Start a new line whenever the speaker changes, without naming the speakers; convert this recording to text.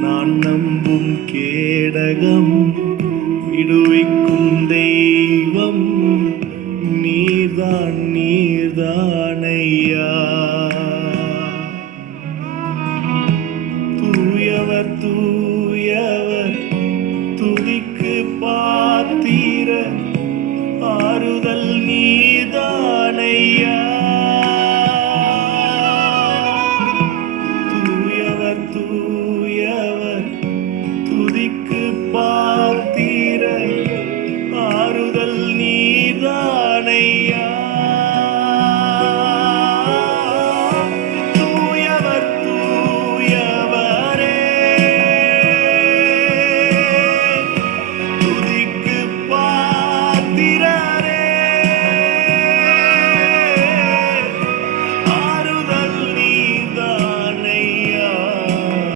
நான் நம்பும் கேடகம் விடுவிக்கும் தெய்வம் நீர்தான் நீர்தானையா? தூயவர் தூயவர் துதிக்கு பாத்தீர ஆறுதல் நீ துதிக்கு பா